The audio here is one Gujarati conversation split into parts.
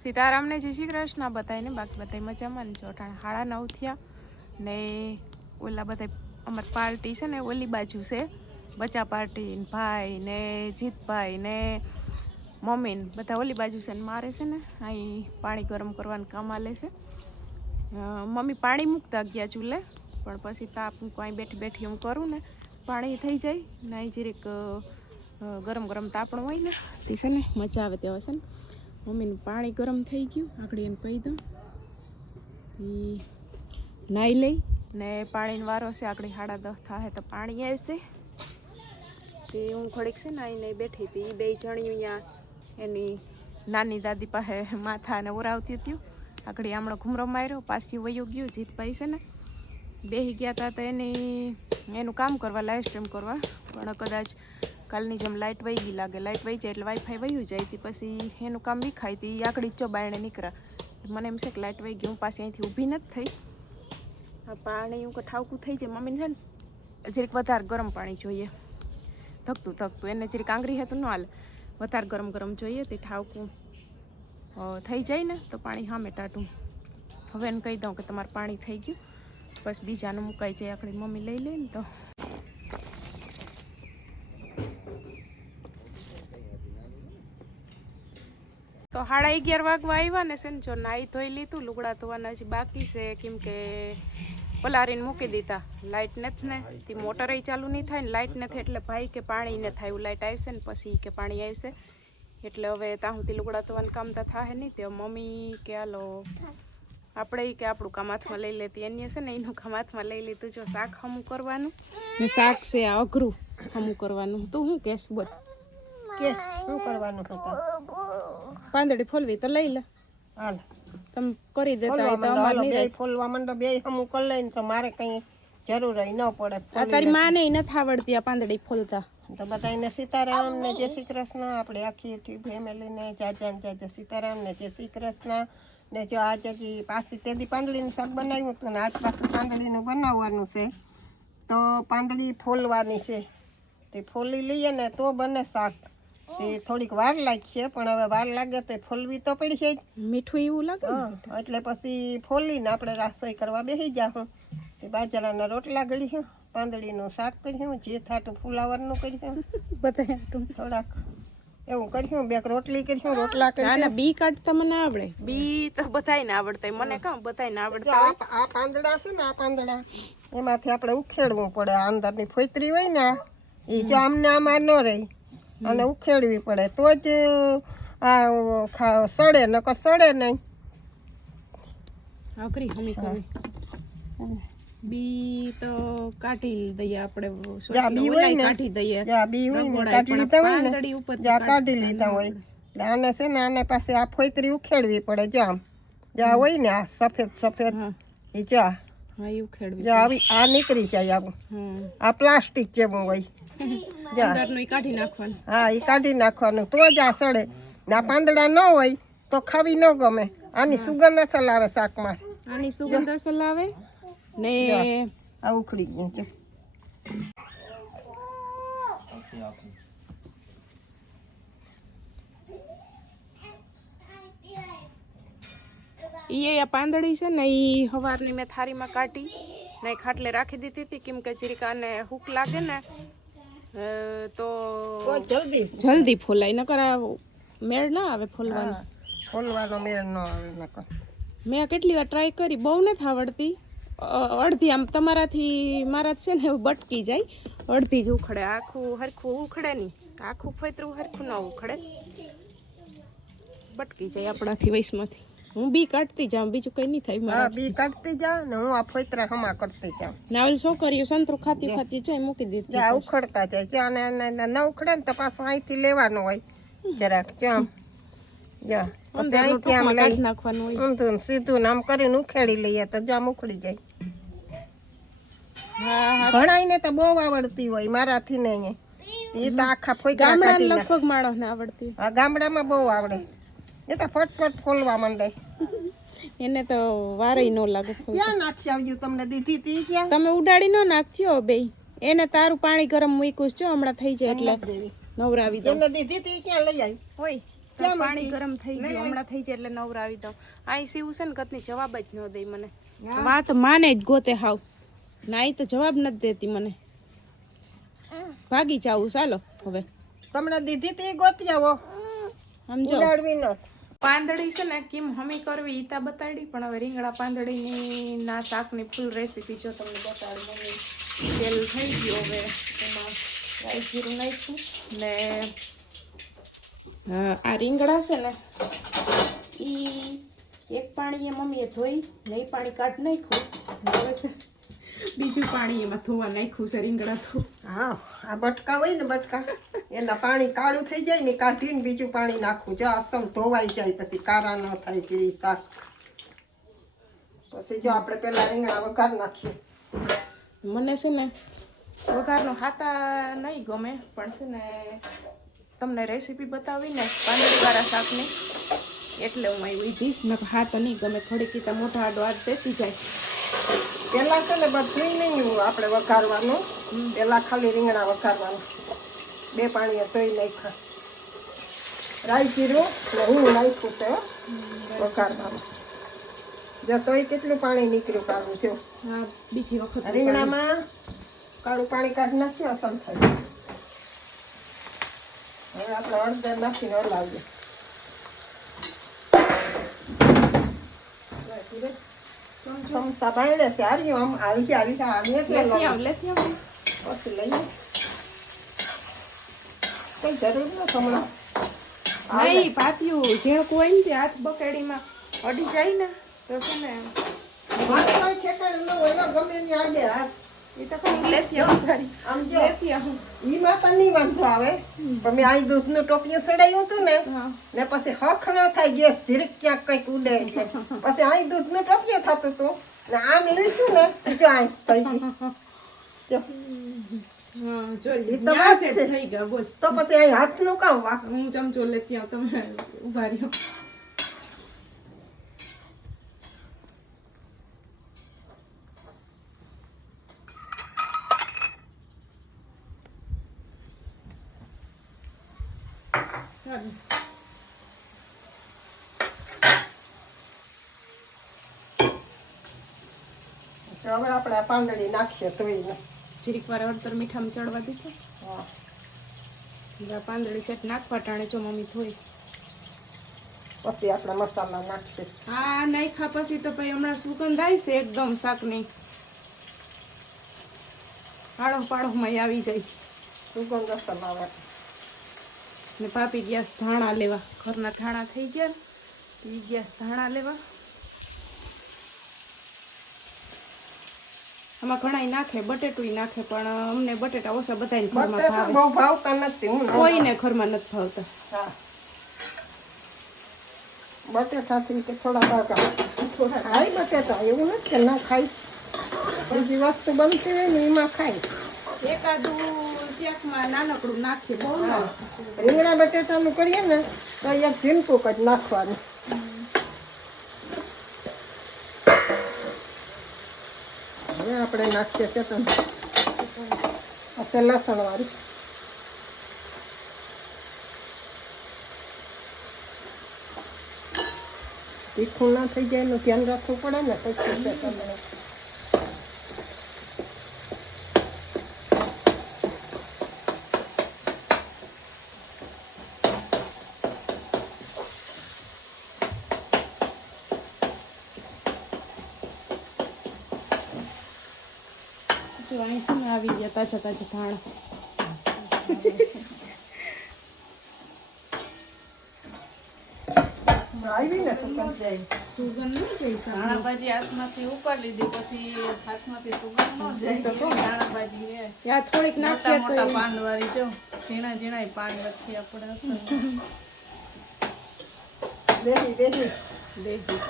સીતારામને જય શ્રી કૃષ્ણ બધાને બાકી બધા મજામાં ને ચોટાણ 9:30 થયા ને ઓલા બધા અમાર પાર્ટી છે ને ઓલી બાજુ છે બચ્ચા પાર્ટી ભાઈ ને જીતભાઈ ને મમ્મી ને બધા ઓલી બાજુ છે ને મારે છે ને અહીં પાણી ગરમ કરવાનું કામ આલે છે મમ્મી પાણી મૂકતા ગયા ચૂલે પણ પછી તાપ મૂકવા અહીં બેઠી બેઠી હું કરું ને પાણી થઈ જાય ને અહીં જરીક ગરમ ગરમ તાપણું હોય ને તે છે ને મજા આવે તેવા છે ને મમ્મીનું પાણી ગરમ થઈ ગયું આગળ એને કહી દઉં નાહી લઈ ને પાણીનો વારો છે આગળ 10:30 થાય તો પાણી આવશે તે હું ઘડીક છે ને અહીં બેઠી હતી એ બે જણ્યું અહીંયા એની નાની દાદી પાસે માથાને ઓરાવતી હતી આગળ હમણાં ઘૂમરો માર્યો પાછી વયો ગયું જીતભાઈ છે ને બેસી ગયા હતા તો એનું કામ કરવા લાઈવ સ્ટ્રીમ કરવા પણ કદાચ કાલની જેમ લાઇટ વહી ગઈ લાગે લાઇટ વહી જાય એટલે વાઈફાઈ વયું જાય હતી પછી એનું કામ વિખાય હતી આકડી ચો બાયણે નીકળ્યા મને એમ છે કે લાઇટ વહી ગઈ હું પાછી અહીંથી ઊભી નથી થઈ પાણી હું ઠાવકું થઈ જાય મમ્મીને છે ને જરીક વધારે ગરમ પાણી જોઈએ ધકતું એને જરીક આંગળી હતું ન હાલે વધારે ગરમ ગરમ જોઈએ તે ઠાવકું થઈ જાય ને તો પાણી સામે ટાટું હવે એને કહી દઉં કે તમારું પાણી થઈ ગયું બસ બીજાનું મુકાઈ જાય આપણી મમ્મી લઈ લે ને તો તો 11:30 વાગવા આવ્યા ને છે ને જો નાહી ધોઈ લીધું લુગડા ધોવાના હજી બાકી છે કેમ કે પલારીને મૂકી દીધા લાઇટ નથી ને તે મોટરે ચાલુ નહીં થાય ને લાઇટ નથી એટલે ભાઈ કે પાણી ને થાય એવું લાઇટ આવશે ને પછી કે પાણી આવશે એટલે હવે ત્યાં સુધી લુગડા ધોવાનું કામ તો થાય નહીં તે મમ્મી કે હાલો આપણે કે આપણું કામ હાથમાં લઈ લેતી એની છે ને એનું કામ હાથમાં લઈ લીધું જો શાક હમું કરવાનું ને શાક છે આ અઘરું હમું કરવાનું તું શું કહેશ બોલ કે શું કરવાનું પાંદડી ફોલવી તો લઈ લે હાલ તમે કરી દેતા હોય તો અમારે બે ફોલવા માંડો બે હમું કરી લઈને તો મારે કઈ જરૂર ન પડે આ તારી માને નથી આવડતી આ પાંદડી ફોલતા તો બધાને સીતારામ ને જય શ્રી કૃષ્ણ આપણે આખી ફેમિલી ને જાજા સીતારામ ને જય શ્રી કૃષ્ણ ને જો આજે પાછી તેદી પાંદડીનું શાક બનાવ્યું હતું ને આજ પાછું પાંદડીનું બનાવવાનું છે તો પાંદડી ફોલવાની છે તે ફોલી લઈએ ને તો બને શાક તે થોડીક વાર લાગશે પણ હવે વાર લાગે તો ફોલવી તો પડી છે મીઠું એવું લાગે એટલે પછી ફોલીને આપણે રસોઈ કરવા બેસી જાઉં તે બાજરાના રોટલા ગળ્યું પાંદડીનું શાક કર્યું જે થાટું ફુલાવરનું કર્યું બધા થોડાક એવું કર્યું બે રોટલી કર્યું રોટલા કર્યા બી કાઢતા મને આવડે બી તો બધાયને આવડતા મને કામ બધાયને આવડતા આ પાંદડા છે ને આ પાંદડા એમાંથી આપણે ઉખેડવું પડે અંદરની ફોતરી હોય ને એ જો આમને આમાં ન રહી અને ઉખેડવી પડે તો જ આ સડે નકર સડે નહીં આકરી હમી કરી બી તો કાઢી દઈએ આપણે બી હોય ને કાઢી દઈએ બી હોય ને કાઢી લીધા હોય ને જ્યાં કાઢી લીધા હોય એટલે આને છે ને આને પાસે આ ફોતરી ઉખેડવી પડે જામ જ્યાં હોય ને આ સફેદ એ જા આવી આ નીકળી જાય આવું આ પ્લાસ્ટિક જેવું હોય કાઢી નાખવાનું હા એ કાઢી નાખવાનું તો જ આ સડે ને આ પાંદડા ન હોય તો ખાવી ન ગમે આની સુગંધ અસલ આવે શાકમાં આની સુગંધ અસલ આવે ને આ ઉખડી ગયું છે આ પાંદડી છે ને એ સવારની મેં થાળીમાં કાઢી ને ખાટલે રાખી દીધી હતી કેમ કે જરીક આને હૂક લાગે ને તો જલ્દી ફોલાય નકર મેળ ના આવે ફોલવાનો મેળ ન આવે નકર મેં કેટલી વાર ટ્રાય કરી બહુ નથી આવડતી અડધી આમ તમારાથી મારા છે ને એવું બટકી જાય અડધી જ ઉખડે આખું હરખું ઉખડે નહીં આખું ફોતરું હરખું ન ઉખડે બટકી જાય આપણાથી વૈશમાંથી હું બી કાઢતી જાઉં બીજું કઈ નહીં થાય મારા બી કાઢતી જાઉં ને હું આ ફોતરા હમા કરતી જાઉં નાવલ છોકરીઓ સંતરો ખાતી જાય મૂકી દીધી જા ઉખડતા જાય જ્યાં ન ઉખડે ને તો પાછું અહીંથી લેવાનું હોય જરાક જ્યાં જા અહીંથી આમ લઈ નાખવાનું હોય ઊંધું સીધું આમ કરીને ઉખેડી લઈએ તો જામ ઉખડી જાય ઘણાઈને તો બહુ આવડતી હોય મારાથી ને અહીંયા એ તો આખા ફોતરા કાઢી નાખે લગભગ માણસને આવડતી હા ગામડામાં બહુ આવડે એ તો ફટફટ ફોલવા માંડે એને તો વારે ન લાગે ક્યાં નાખી આવ્યું તમને દીધી તી ક્યાં તમે ઉડાડી ન નાખજો બે એને તારું પાણી ગરમ મૂક્યું જો હમણાં થઈ જાય એટલે નવરાવી દો એને દીધી તી ક્યાં લઈ આવી હોય ક્યાં પાણી મૂકી? ગરમ થઈ લઈ ગયું આવ. હમણાં થઈ જાય એટલે નવરાવી દઉં અહીં સીવું છે ને કતની જવાબ જ ન દે મને હા. વાત માને જ ગોતે હાવ ના ઈ તો જવાબ નથી દેતી મને ભાગી જાવું ચાલો હવે તમને દીધી તી ગોતી આવો સમજો ઉડાડવી ન પાંદડી છે ને કેમ હમી કરવી ઈ તા બતાડી પણ હવે રીંગણા પાંદડીની ના શાકની ફૂલ રેસીપી જો તમને બતાડી મમ્મી તેલ થઈ ગયું હવે એમાં રાઈ જીરું નાખ્યું ને આ રીંગણા છે ને ઈ એક પાણીએ મમ્મીએ ધોઈ ને ઈ પાણી કાઢ નાખ્યું હવે છે બીજું પાણી એમાં ધોવા નાખ્યું છે રીંગણા તો હા આ બટકા હોય ને બટકા એના પાણી કાળું થઈ જાય ને કાઢીને બીજું પાણી નાખવું જો અસલ ધોવાઈ જાય પછી કારા ન થાય જે શાક પછી જો આપણે પેલા રીંગણા વઘાર નાખીએ મને છે ને વઘારનો હાથા નહીં ગમે પણ છે ને તમને રેસીપી બતાવી ને પાંદડીવાળા શાકની એટલે હું અહીં ઉભીશ ને હાથ નહીં ગમે થોડીક રીતે મોટા આડો હાથ દેતી જાય પેલા છે ને બધું નહીં આપણે વઘારવાનું પેલા ખાલી રીંગણા વઘારવાનું બે પાણીએ ધોઈ નાખ્યા રાઈ જીરું ને હું નાખ્યું છે વઘારવાનું જો તોય કેટલું પાણી નીકળ્યું કાઢું જો હા બીજી વખત રીંગણામાં કાળું પાણી કાઢી નાખ્યું અસલ થાય હવે આપણે હળદર નાખીને હલાવીએ ચમચા બાયણે છે હારી આમ આવી આવીએ લેતી આવ પછી લઈએ કઈ જરૂર ન હમણાં નહીં પાતિયું ઝીણકું હોય ને તે હાથ બકેડીમાં અડી જાય ને તો છે ને મારે કોઈ ઠેકાણું ન હોય એમાં ગમે એની આગે હાથ એ તો કઈ લેતી આવું તારી આમ જો લેતી આવું ઈ માતા નહીં વાંધો આવે પણ મેં અહીં દૂધનું ટોપિયું સડાયું હતું ને હા ને પછી હખ ન થાય ગેસ જીરીક ક્યાંક કંઈક ઉડે એટલે પછી અહીં દૂધનું ટોપિયું થતું હતું ને આમ લઈશું ને જો અહીં થઈ ગયું જો હા જો ઈ તો વાત સેટ છે. થઈ ગયા બોલ તો પછી અહીં હાથનું કામ વાક હું ચમચો લેતી આવું તમે ઉભા રહ્યો તો હવે આપણે આ પાંદડી નાખીએ તોય જીરીક વાર હળદર મીઠામાં ચડવા દીધો હા આ પાંદડી સેટ નાખવા ટાણે જો મમ્મી ધોઈશ પછી આપણે મસાલા નાખીએ હા નાખ્યા પછી તો ભાઈ હમણાં સુગંધ આવી છે એકદમ શાકની પાડો પાડોમાં આવી જાય સુગંધ અસલ આવે ને પાપી ગયા છે ધાણા લેવા ઘરના ધાણા થઈ ગયા ને એ ગયા છે ધાણા લેવા આમાં ઘણા નાખે બટેટું નાખે પણ અમને બટેટા ઓછા બધાને ઘરમાં બટેટા ભાવે બહુ ભાવતા નથી હું ન કોઈને ઘરમાં નથી ભાવતા હા બટેટાથી કે થોડા ભાગા ખાય બટેટા એવું નથી કે ના ખાય બીજી વસ્તુ બનતી હોય ને એમાં ખાય એકાદું શાકમાં નાનકડું નાખીએ બહુ ના રીંગણા બટેટાનું કરીએ ને તો એક ઝીણકું જ નાખવાનું હવે આપણે નાખીએ ચટણી હશે લસણ વાળી તીખું ના થઈ જાય એનું ધ્યાન રાખવું પડે ને પછી ચટણી જો અહીં છે ને આવી ગયા તાજા તાજા ધાણા આવી ને સુગંધ સુગંધ નહીં જઈ ધાણા ભાજી હાથમાંથી ઉપાડી લીધી પછી હાથમાંથી સુગંધ ન જાય ધાણા ભાજી હે ત્યાં થોડીક મોટા નાખીએ મોટા તો પાન વાળી જો ઝીણા ઝીણા પાન નથી આપણે દેખી દેખી દેખી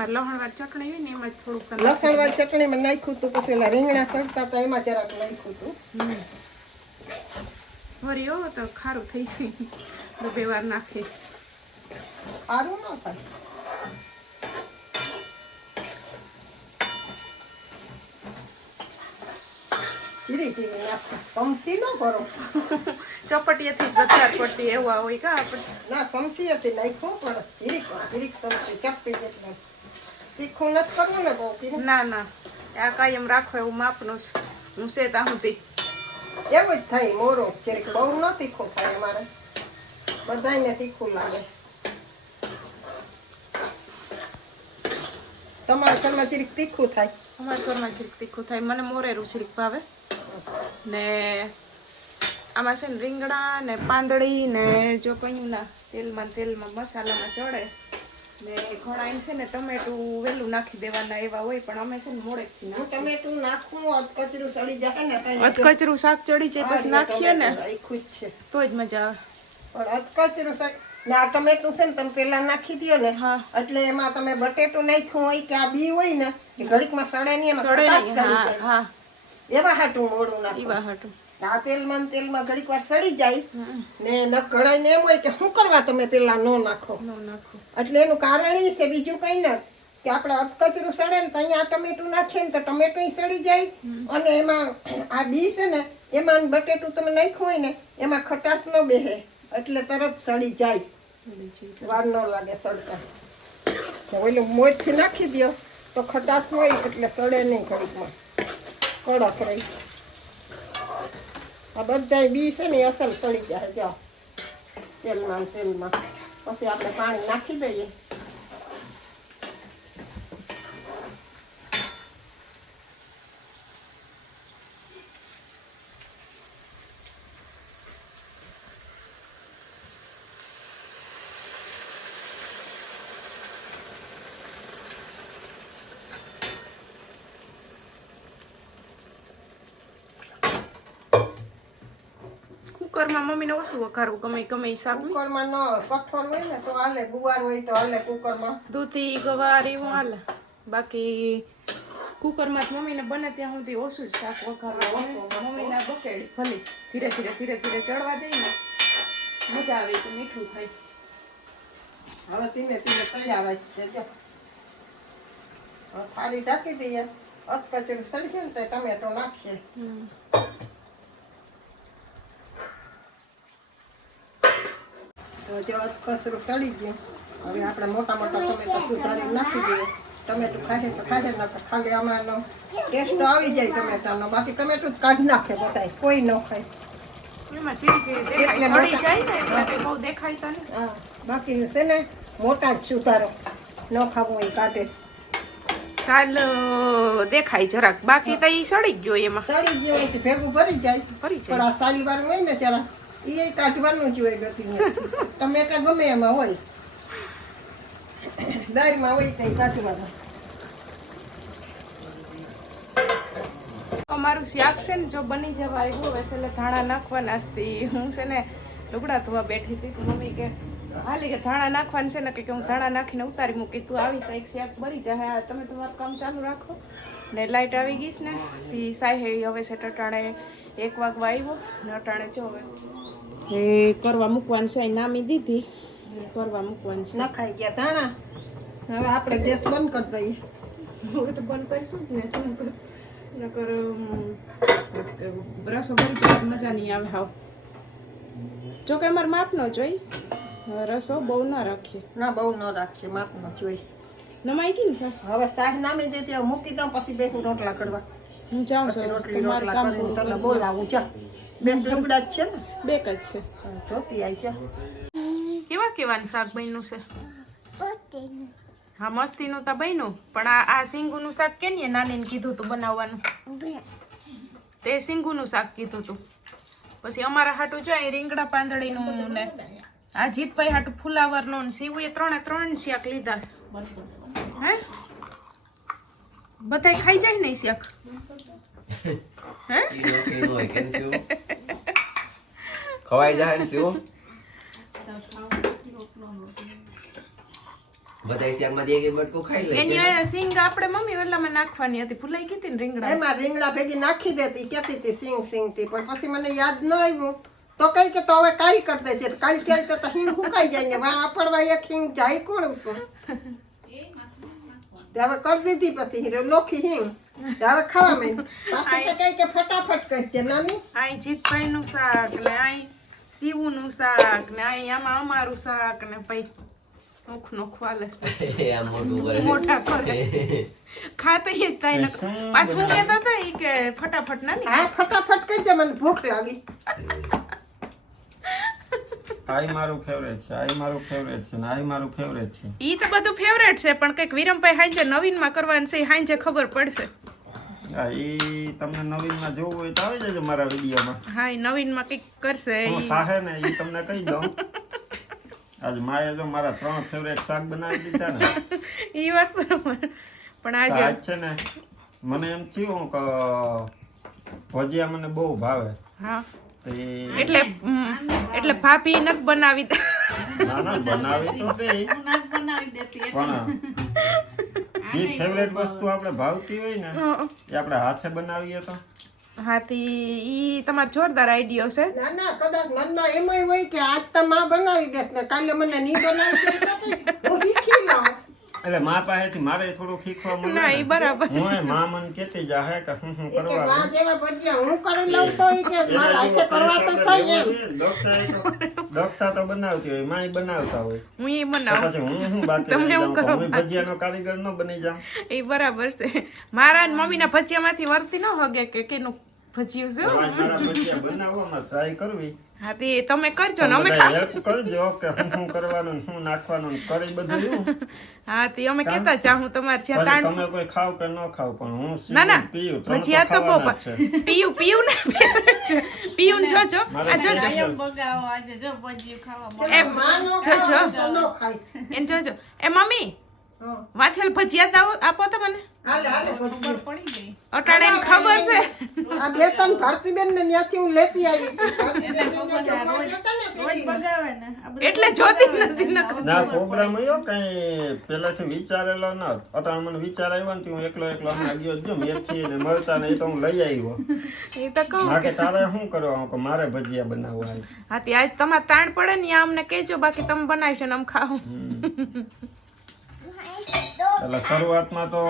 અમારે લહણવાર ચટણી હોય ને એમાં જ થોડુંક લસણવાળી ચટણીમાં નાખ્યું હતું, પછી ઓલા રીંગણા સડતા હતા એમાં જરાક નાખ્યું હતું. વરી હો તો ખારું થઈ જાય તો બે વાર નાખે. સારું ન થાય. જીરી જીરી નાખતા, સમસી ન કરો. ચપટીએથી વધારે પડતી એવા હોય કા આપણે. ના સમસીએથી નાખ્યું પણ જીરીક સમસી ચપટી જેટલું. તીખું નથી કરવું ને બહુ. ના ના આ કાયમ રાખો એવું માપનું જ. હું છે ત્યાં સુધી એવું જ થાય મોરો. જરીક બહુ ન તીખું થાય અમારે, બધાને તીખું લાગે. તમારા ઘરમાં જરીક તીખું થાય. અમારા ઘરમાં જીરીક તીખું થાય. મને મોરેરું જીરીક ભાવે. ને આમાં છે ને રીંગણા ને પાંદડી ને જો કયું ના તેલમાં મસાલામાં ચડે ને ઘણા એમ છે ને ટમેટું વેલું નાખી દેવાના એવા હોય, પણ અમે છે ને મોડેથી હું ટમેટું નાખું અધકચરું ચડી જાય ને અધકચરું શાક ચડી જાય પછી નાખીએ ને રાખ્યું જ છે તો જ મજા આવે. પણ અધકચરું શાક ને આ ટમેટું છે ને તમે પેલા નાખી દો ને હા. એટલે એમાં તમે બટેટું નાખ્યું હોય કે આ બી હોય ને એ ઘડીકમાં સડે નહીં, એમાં ચડે ખટાશ નહીં. ચડી હા જાય. હા એવા હાટું મોડું નાખું. ઈવા હાટું આ તેલમાં ઘડીક વાર સડી જાય ને ઘડાઈને એમ હોય કે શું કરવા તમે પેલા ન નાખો. ન નાખો એટલે એનું કારણ એ છે બીજું કઈ નથી કે આપણે અધકચરું સડે ને તો અહીંયા ટમેટું નાખીએ ને તો ટમેટું સડી જાય અને એમાં આ બી છે ને એમાં બટેટું તમે નાખ્યું હોય ને એમાં ખટાશ ન બેસે એટલે તરત સડી જાય, વાર ન લાગે સડતા. ઓલું મોજથી નાખી દો તો ખટાશ હોય એટલે સડે નહીં ઘડીકમાં, કડક રહી. આ બધા બી છે ને અસલ સડી જાય. જો તેલમાં પછી આપણે પાણી નાખી દઈએ. કુકરમાં મમ્મીને ઓછું વઘારવું ગમે એ શાક. કુકરમાં ન કઠોળ હોય ને તો હાલે, ગુવાર હોય તો હાલે કુકરમાં. દૂધી ગવાર એવું હાલે, બાકી કુકરમાં મમ્મીને બને ત્યાં સુધી ઓછું જ શાક વઘારવું. મમ્મીને બકેડી ભલી ધીરે ધીરે ચડવા દઈ ને મજા આવે તો મીઠું થાય. હવે ધીમે તૈયાર જ છે. જો થાળી ઢાંકી દઈએ, અધકચરું સડી છે ને તો ટમેટો નાખીએ. જો અધકચરું સડી ગયું, હવે આપણે મોટા ટમેટા સુધારીને નાખી દઈએ. ટમેટું ખાશે તો ખાશે, ને ખાલી આમાંનો ટેસ્ટ આવી જાય ટમેટાનો. બાકી ટમેટું જ કાઢી નાખે બધાય, કોઈ ન ખાય. એમાં ચીરી દેખાય સડી જાય ને એટલે બહુ દેખાય તો નહીં. હા, બાકી છે ને મોટા જ સુધારો, ન ખાવું એ કાઢે. કાલ દેખાય જરાક, બાકી તો એ સડી ગયો એમાં. સડી ગયો હોય તો ભેગું ભરી જાય. ભરી પણ જાય આ સાલી વાળું હોય ને જરા એ કાઢવાનું જ હોય. બધી ટમેટા ગમે એમાં હોય, દાળમાં હોય તો કાઢવાનું. અમારું શાક છે ને જો બની જવા આવ્યું હવે એટલે ધાણા નાખવાના હતી. હું છે ને લુગડા ધોવા બેઠી હતી તો મમ્મી કે હાલી કે ધાણા નાખવાનું છે ને કે હું ધાણા નાખીને ઉતારી મૂકી, તું આવી તો એક શાક બની જાય. તમે તમારું કામ ચાલુ રાખો. ને લાઇટ આવી ગઈશ ને તે સાહે હવે છે ટટાણે 1 વાગવા આવ્યો ને અટાણે જો હવે એ કરવા મૂકવાનું છે. નામી દીધી કરવા મૂકવાનું છે. નખાઈ ગયા ધાણા. હવે આપણે ગેસ બંધ કરી દઈએ. હવે તો બંધ કરીશું જ ને, નકર રસો બની જાય મજા નહીં આવે. હાવ જો કે અમારે માપનો જોઈ, રસો બહુ ના રાખીએ. ના બહુ ન રાખીએ, માપનો જોઈ. નમાઈ ગઈ ને છે. હવે શાક નામી દે ત્યાં મૂકી દઉં, પછી બે રોટલા કરવા. હું જાઉં છું રોટલી તમારું રોટલા કામ કરીને પૂરું તને કરી બોલાવું. જા બે લુગડા જ છે ને, બે જ છે. ધોતી આવી જા. કેવાનું શાક બન્યું છે? હા મસ્તીનું તો બન્યું, પણ આ સિંગુનું શાક કે ને નાનીને કીધું તું બનાવવાનું, તે સિંગુનું શાક કીધું તું. પછી અમારા હાટું જો રીંગણા પાંદડીનું ને આ જીતભાઈ હાટું ફુલાવરનું ને સીવું એ 3 શાક લીધા. હે બધાય ખાઈ જાય ને શાક? હે ખવાઈ જાય ને શું બધા શાકમાંથી એક એક બટકું ખાઈ લે એની સિંગ આપણે મમ્મી વેલામાં નાખવાની હતી, ભૂલાઈ ગઈ હતી ને રીંગણા. એમાં રીંગણા ભેગી નાખી દેતી, કહેતી હતી સિંગ થી, પણ પછી મને યાદ ન આવ્યું તો કઈ કે તો હવે કાલ કરી દેજે. કાલ ક્યારે તો હિંગ સુકાઈ જાય ને વા આપડવા એક હિંગ જાય કોણ શું. હવે કરી દીધી પછી લોખી હિંગ. હવે ખાવા માંડી. પાછી તો કઈ કે ફટાફટ કરશે નાની. આઈ જીતભાઈનું શાક ને આઈ શિવુનું શાક ને આઈ આમાં અમારું શાક ને ભાઈ નોખ નોખ વાલે આ મોટું કરે મોટા કરે ખાતા જ થાય ને પાછું હું કહેતા હતા ઈ કે ફટાફટ ના હા ફટાફટ કરજે, મને ભૂખ લાગી. આઈ મારું ફેવરેટ છે, આઈ મારું ફેવરેટ છે, આઈ મારું ફેવરેટ છે. ઈ તો બધું ફેવરેટ છે, પણ કઈક વિરમભાઈ હાંજે નવીનમાં કરવાનું છે, હાંજે ખબર પડશે. હા ઈ તમને નવીનમાં જોવું હોય તો આવી જજો મારા વિડીયોમાં. હા ઈ નવીનમાં કઈક કરશે શું ઈ. થાહે ને ઈ તમને કહી દઉં. આજ માએ જો મારા 3 ફેવરેટ શાક બનાવી દીધા ને. ઈ વાત બરોબર, પણ તો આજે આજ છે ને મને એમ થયું કે ભજીયા મને બહુ ભાવે. હા તે એટલે ભાભી નથી બનાવી દે. ના ના બનાવી તો દે, હું ના જ બનાવી દેતી એટલે. પણ જે ફેવરેટ વસ્તુ આપણે ભાવતી હોય ને એ આપણે હાથે બનાવીએ તો હાથી ઈ તમારો જોરદાર આઈડિયો છે. ના ના કદાચ મનમાં એમાંય હોય કે આજ તો માં બનાવી દેસ ને કાલે મને નહીં બનાવી દે તો હું શીખી લઉં. એટલે મા પાસેથી મારે થોડું શીખવા મળે ના ને. ઈ બરાબર. હું મા મને કહેતી જાહે કે હું એ કે કરવાનું. માં જેવા ભજીયા હું કરી લઉં તો ઈ કે મારા હાથે કરવા તો થાય એમ. દક્ષા તો બનાવતી હોય, માય બનાવતા હોય, હું ઈ તો બનાવું. પછી હું બાકી તમે રહી એવું જાઉં? કરો હું ભજીયાનો કારીગર ન બની જાઉં. એ બરાબર છે. મારા ને મમ્મીના ભજીયામાંથી વર્તી ન હગે કે કેનું ભજીયું છે. તમારે મારા ભજીયા બનાવવામાં ટ્રાય કરવી. હા તે તમે કરજો ને અમે બધા હેલ્પ કરજો કે હું કરવાનું ને હું નાખવાનું ને કરી બધું હું. હા તે અમે કેતા જાહું તમારે જ્યાં પછી તાણ. તમે કોઈ ખાવ કે ન ખાવ પણ હું ના ના પીવું ત્રણ ભજીયા તો ખાવાના પોપા જ છે. પીયું ને પીયું ને જોજો મારે આ જોજો કાયમ બગાવો આજે જો ભજીયું ખાવા કે માં નો જો, જો. ખાય તો નો ખાય. એને જોજો એ મમ્મી હા. વાથેલ ભજીયા દાવો આપો તો મને હાલે હાલે ભજીયા. ખબર પડી ગઈ. અટાણે એને ખબર છે. આ બે ત્રણ ભારતીબેન ને ત્યાંથી હું લેતી આવી હતી. ભારતીબેન ને ખબર ત્યાં છે, જમવા ગયા તા ને રોજ તેથી. બગાવે ને આ બધું એટલે જોતી નથી ન ના પ્રોગ્રામ એવો કઈ પેલાથી વિચારેલો ન અટાણ મને વિચાર આવ્યો ને હું એકલો હમણાં ગયો જ જો મેથી ને મરચા ને એ તો હું લઈ આવ્યો. એ તો કહું ના કે તારે શું કરવા કે મારે ભજીયા બનાવવા આજ. હા તે આજ તમારે તાણ પડે ને આ અમને કહેજો, બાકી તમે બનાવશો ને અમે ખાવું. એટલે શરૂઆતમાં તો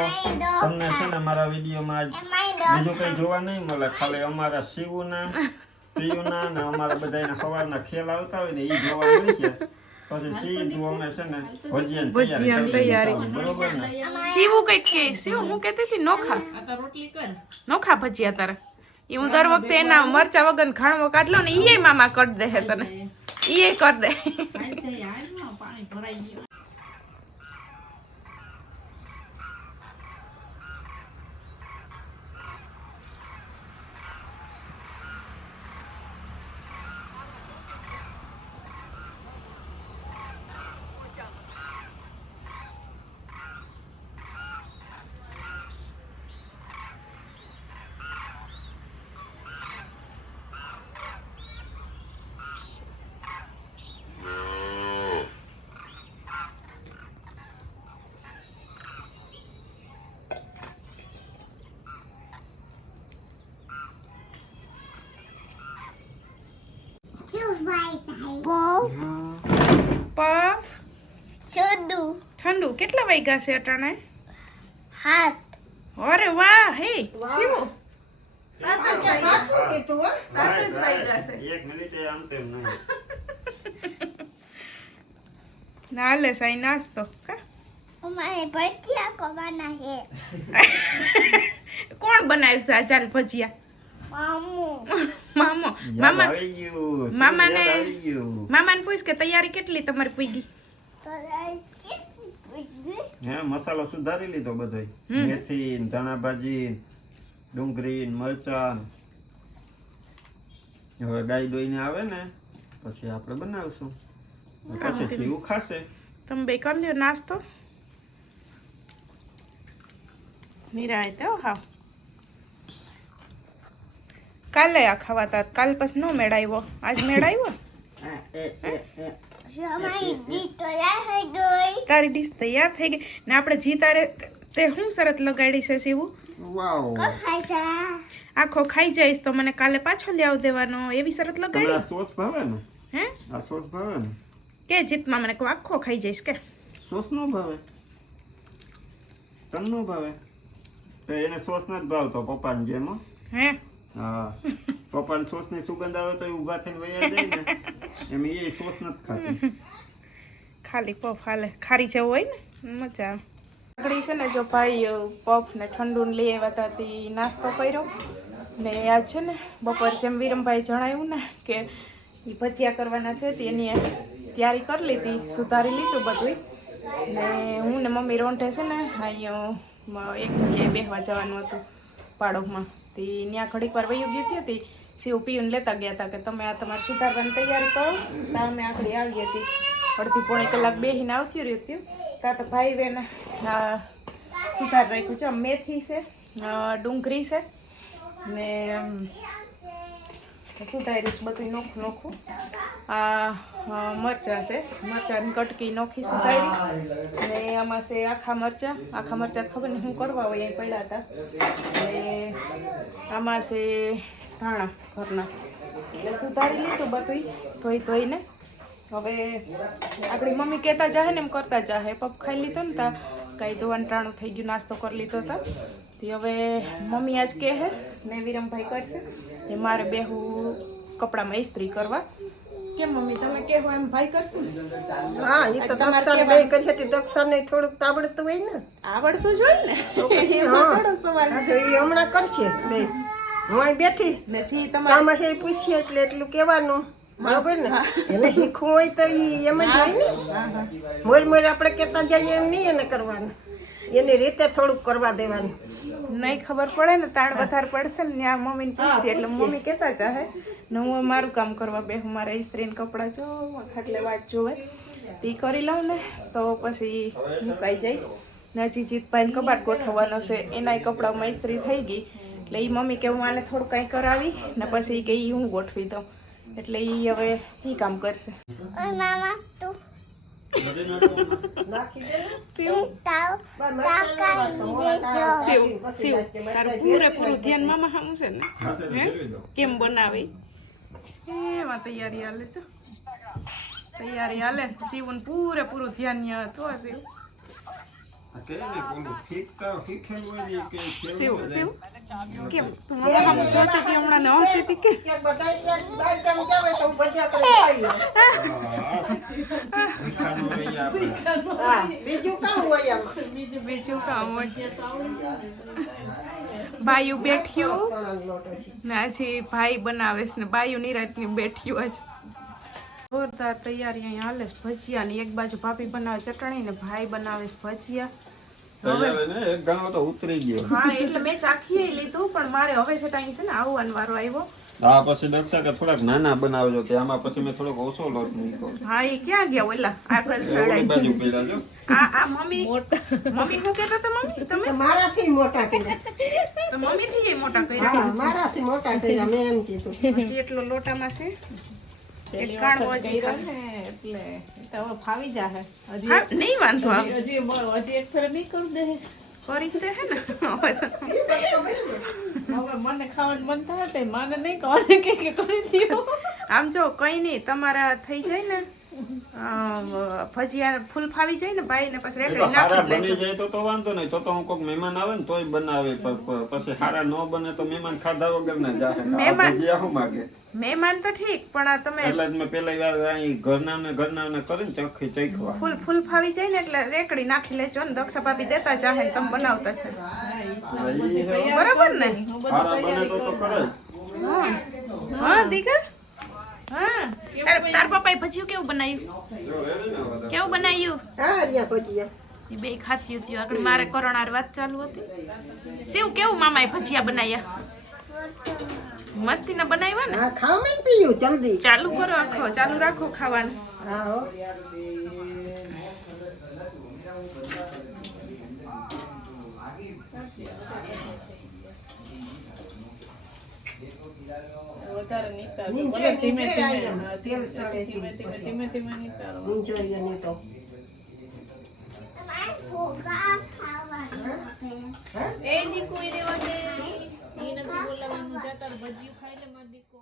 તમને છે ને મારા વિડીયોમાં બીજું કઈ જોવા નહીં મળે, ખાલી અમારા શિવુના પીયુના ને અમારા બધાના સવારના ખેલ આવતા હોય ને એ જોવા મળી ગયા. પછી સીધું અમે છે ને ભજીયાની તૈયારી કરી દીધી. બરોબર ને? સીવું કઈક કે સીવું હું કહેતી હતી નોખા આ તો રોટલી કર. નોખા ભજીયા તારા એ હું દર વખતે એના મરચા વગર ખાણવો કાઢલો ને ઈ મામા કરી દે હે તને, ઈ કરી દે. હાલ જઈએ, હાલ માં પાણી ભરાઈ ગયું. પફ ઠંડુ કેટલા વાગ્યા છે અટાણે? અરે વાહ હે શિવો પાકું કીધું હો. 7 જ વાગ્યા છે. એક મિનિટે આમ તેમ નહીં. ના લે સાઈ નાસ્તો કા કોણ બનાવ્યું છે આ ચાલ ભજીયા? મામો યાદ મામા આવી ગયું. મામાને- યાદ આવી ગયું. મામાને પૂછ કે તૈયારી કેટલી તમારી પૂગી? હે મસાલો સુધારી લીધો બધોય. મેથી ને ધાણા ભાજી ને ડુંગળી ને મરચાં ને. હવે ગાય દોઈને આવે ને પછી આપણે બનાવશું. પછી શિવ ખાશે. તમે બે કરી લ્યો નાસ્તો. નિરાયતે હો હાવ. કાલે આ ખાવાતા કાલ પછી નો મેળ આવ્યો, આજ મેળ આવ્યો. તારી ડીશ તૈયાર થઈ ગઈ ને આપણે જી તારે તે શું શરત લગાડી છે શિવું? વાવ આખો ખાઈ જઈશ તો મને કાલે પાછો લઈ આવ દેવાનો એવી શરત તમને લગાડી? આ સોસ ભાવે ને? હે આ સોસ ભાવે ને? કે જીતમાં મને કહું આખો ખાઈ જઈશ કે સોસ નો ભાવે? તને નો ભાવે? તો એને સોસ નથી ભાવતો પપ્પાને જેમ હો. હે હા પપ્પાને સોસની સુગંધ આવે તો એ ઊભા થઈને વયા જાય ને એમ એ સોસ નથી ખાતી. ખાલી પફ હાલે ખારી જેવું હોય ને મજા આવે. આગળ છે ને જો ભાઈ પફ ને ઠંડુ ને લઈ આવ્યા હતા તે નાસ્તો કર્યો ને આજ છે ને બપોર જેમ વિરમભાઈ જણાવ્યું ને કે એ ભજીયા કરવાના છે તેની તૈયારી કરી લીધી, સુધારી લીધું બધું ને હું ને મમ્મી રોંઢે છે ને અહીંયા એક જગ્યાએ બેસવા જવાનું હતું પાડોમાં તે ત્યાં ઘડીક વાર વયું ગઈ હતી શિવ પીયુને લેતા ગયા હતા કે તમે આ તમારે સુધારવાની તૈયારી કરો તો અમે આગળ આવી હતી. અડધી પોણી કલાક બેસીને આવતી રહ્યું હતું ત્યાં તો ભાઈ બેન સુધાર રાખ્યું છે. મેથી છે, ડુંગળી છે ને સુધાર્યું છે બધું નોખું નોખું. આ મરચાં છે, મરચાંની કટકી નોખી સુધારી ને આમાં છે આખા મરચાં ખબર નહીં શું કરવા હોય અહીં પડ્યા હતા ને આમાં છે ધાણા ઘરના એટલે સુધારી લીધું બધું ધોઈને. હવે આપણી મમ્મી કહેતા જાહે ને એમ કરતા જાહે. પપ ખાઈ લીધો ને તા કાંઈ ધોવાનું ટાણું થઈ ગયું, નાસ્તો કરી લીધો હતા તે હવે મમ્મી આજ કહે ને વિરમભાઈ કરશે ને મારે બેહું કપડામાં ઇસ્ત્રી કરવા. કેમ મમ્મી તમે કહો એમ ભાઈ કરશે ને? હા એ તો દક્ષાને બે કરી હતી. દક્ષાને થોડુંક આવડતું હોય ને, આવડતું જ હોય ને તો પછી હા તો એ હમણાં કરશે બે. હું અહીં બેઠી ને જી તમારે આમાં છે પૂછીએ એટલે એટલું કહેવાનું બરોબર ને. એને શીખવું હોય તો એમ જ હોય ને. મોર મોર આપણે કહેતા જઈએ એમ નહીં એને કરવાનું, એની રીતે થોડુંક કરવા દેવાનું. નહીં ખબર પડે ને તાણ વધારે પડશે ને ત્યાં મમ્મીને પૂછશે એટલે મમ્મી કહેતા ચાહે ને હું મારું કામ કરવા બેહું. મારે ઇસ્ત્રીને કપડાં જો ખાટલે વાટ જોવે એ કરી લઉં ને તો પછી મુકાઈ જાય. ને હજી જીતભાઈને કબાટ ગોઠવવાનો છે, એનાય કપડામાં ઇસ્ત્રી થઈ ગઈ એટલે એ મમ્મી કે હું આને થોડું કાંઈ કરાવી ને પછી કે હું ગોઠવી દઉં એટલે એ હવે એ કામ કરશે. નાખી દે ને. પૂરેપૂરું ધ્યાન મામા સામું છે ને હે કેમ બનાવે એમાં તૈયારી હાલે છે. તૈયારી હાલે શિવન પૂરેપૂરું ધ્યાન તો શિવ શિવ શિવ કેમ તું મામા સામું જોતી હતી હમણાં ને હમતી હતી કે ક્યાંક બધા ક્યાંક બહાર ગામ જાવે તો હું ભજીયા કરીને ખાઈ લઉં. હા બીજું કામ હોય આમાં. બીજું કામ હોય. બાયું બેઠ્યું ને હજી ભાઈ બનાવે છે ને બાયું નિરાતની બેઠ્યું આજ. જોરદાર તૈયારી અહીંયા હાલે છે ભજીયાની. એક બાજુ ભાભી બનાવે ચટણી ને ભાઈ બનાવે ભજીયા. એક ગણો તો ઉતરી ગયો. હા એટલે મેં ચાખી લીધું પણ મારે હવે છે ટાઈમ છે ને આવવાનો વારો આવ્યો. હા પછી દક્ષા કે થોડાક નાના બનાવજો કે આમાં પછી મેં થોડોક ઓછો લોટ મૂક્યો. હા એ ક્યાં ગયા ઓલા ઓલી બાજુ પેલા જો આ મમ્મી મમ્મી શું કહેતા હતા મમ્મી તમે? મારાથી મોટા કર્યા. તો મમ્મી થી મોટા કર્યા હા મારાથી મોટા કર્યા મેં એમ કીધું. હજી એટલો લોટામાં છે એક કાણવો હજી એટલે તો હવે ફાવી જાહે. હા નહીં વાંધો આવે હજી એક ફેર નહીં કરી દે. કરી દે હે ને હવે મને ખાવાનું મન થાય તે માને નહીં કહે કે કરી દીધું. આમ જો કઈ નહીં તમારા થઈ જાય ને ભજીયા ફૂલ ફાવી જાય ને ભાઈ ને પછી રેકડી હારા નાખી બની લેજો. જાય તો વાંધો નહીં. તો હું કોઈક મહેમાન આવે ને તોય બનાવે. પછી હારા ન બને તો મહેમાન ખાધા વગર ના જાહે. મહેમાન- ભજીયા શું માગે? મહેમાન તો ઠીક પણ આ તમે એટલે જ મેં પેલા વાર અહીં ઘરના કરીને ચખવા. ફૂલ ફૂલ ફાવી જાય ને એટલે રેકડી નાખી લેજો ને દક્ષા ભાભી દેતા ચાહે ને તમે બનાવતા છે બરાબર ને? હારા બને તો કરે જ. હા હા દીકર હા તાર પપ્પાએ ભજીયું કેવું બનાવ્યું? કેવું બનાવ્યું? હા રહ્યા ભજીયા. એ બે ખાતી હતી આગળ મારે કરોનાર વાત ચાલુ હતી. શિવ કેવું મામાએ ભજીયા બનાવ્યા? મસ્તી ના બનાવ્યા ને? હા ખાવ ને પીયું જલ્દી. ચાલુ કરો આખો ચાલુ રાખો ખાવાનું. હા હો. તારે નીતાર નીચે, ધીમે નીચે ધીમે રાયણ. હા, તેલ સળે ધીમે છે ધીમે પછી. ધીમે ધીમે નીતારો મૂંઝવણીની તો એ દીકુ એ રેવા દે ઈ નથી બોલાવાનું જા તાર ભજીયું ખાઈ લે માર દીકો